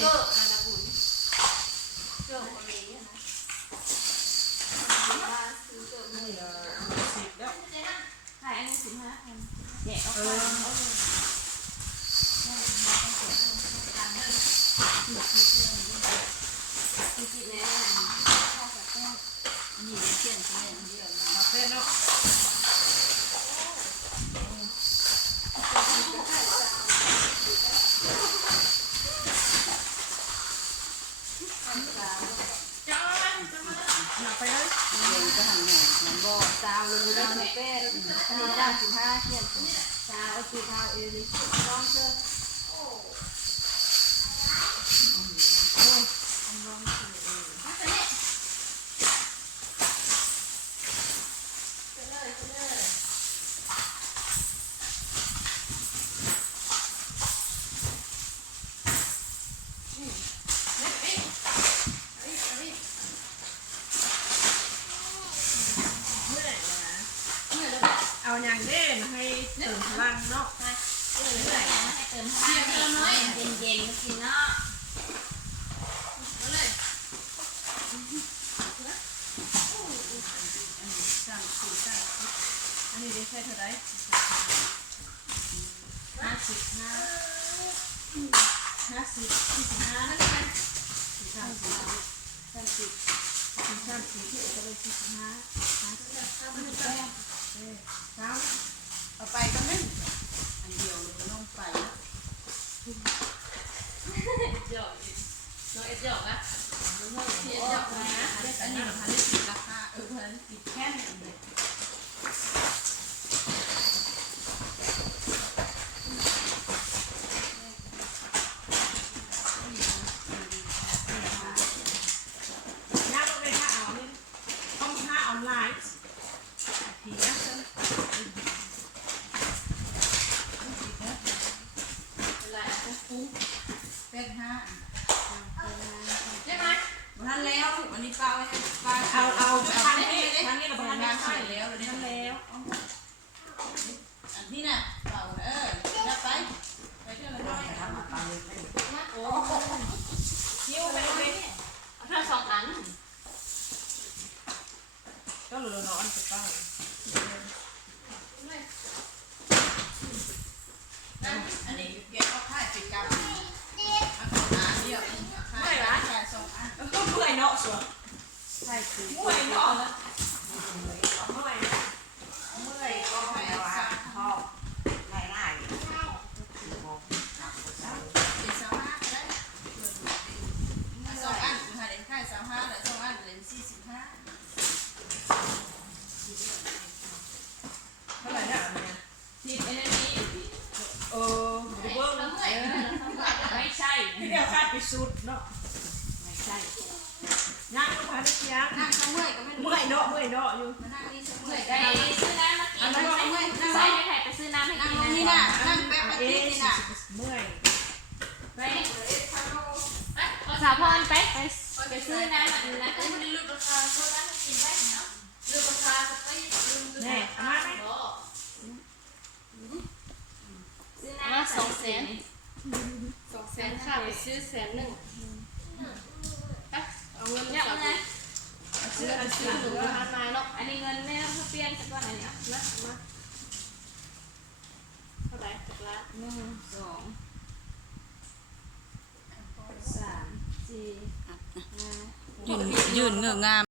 เกิดอะไรนะบุญเกิดอะไรเนี่ยนะบ้านซื้อเกิดเลย10แล้วขายอันนี้15,000แกะออกไปนี่เขียนใช่ไหมเดียวมาเต้นเนาะหนักไปเลยเดี๋ยวจะหันหน่อยมันบ่ซาวลงได้ในเป็ดอันนี้จ้าง15เขียนซาวเอาสีขาวเอลิลองเถอะเอาอย่างเด่นให้เติมพลังเนาะให้เติมพลังน้อยเย็นๆมากินเนาะเลยอันนี้ได้ใช้เท่าไร50นั่นไง30ที่จะเลยเอาไปก็ไม่อันเดียวเลยน้องไปเจาะน้องเอเจาะนะน้องเอเจาะนะอันนี้มันพันได้ติดราคาพันติดแค่นี้เลยเป็น5ได้ไหมท่านแล้ววันนี้ป้าไว้ป้าเอาทางนี้เราทำงานใส่แล้วเราได้ทำแล้วอันนี้น่ะเป่ารับไปเที่ยวเลยทำมาไปโอ้คิวไปเลยเอาแค่2 อันก็เหลือน้อยกับป้าอันนี้เก็บเอาค่ายปิดกับไม่หรอใช่2 อันก็เมื่อยเนาะส่วนใช่คือเมื่อยเนาะเมื่อยก็ให้ว่าชอบง่ายๆเป็นสาวห้าได้2 อันหาเล่นค่าย25แล้ว2 อันเล่น45เท่าไหร่เนี่ยนี่เป็นอันนี้ไม่ใช่ที่เดียวคาดไปสุดเนาะไม่ใช่ย่างก็พาได้ย่างนั่งเขาเมื่อยก็ไม่เมื่อยเนาะอยู่มานั่งนี่เมื่อยได้ซื้อน้ำมากินใส่ให้ไปซื้อน้ำให้กินนี่น่ะนั่งแป๊บนี่น่ะเมื่อยไปสาวพรไปซื้อน้ำมันนะก็มันลืมราคาซื้อน้ำมากินได้เนาะลืมราคาไปแน่มาไหมซื้อน้ำ200,000ค่ะไปซื้อ100,000เอาเงินเนี่ยมาซื้อหนูทำมาเนาะอันนี้เงินแม่เขาเปลี่ยนสักวันไหนเนี่ยมาเท่าไหร่สักละ1 2 3 4 5 ยืนเงื้องาม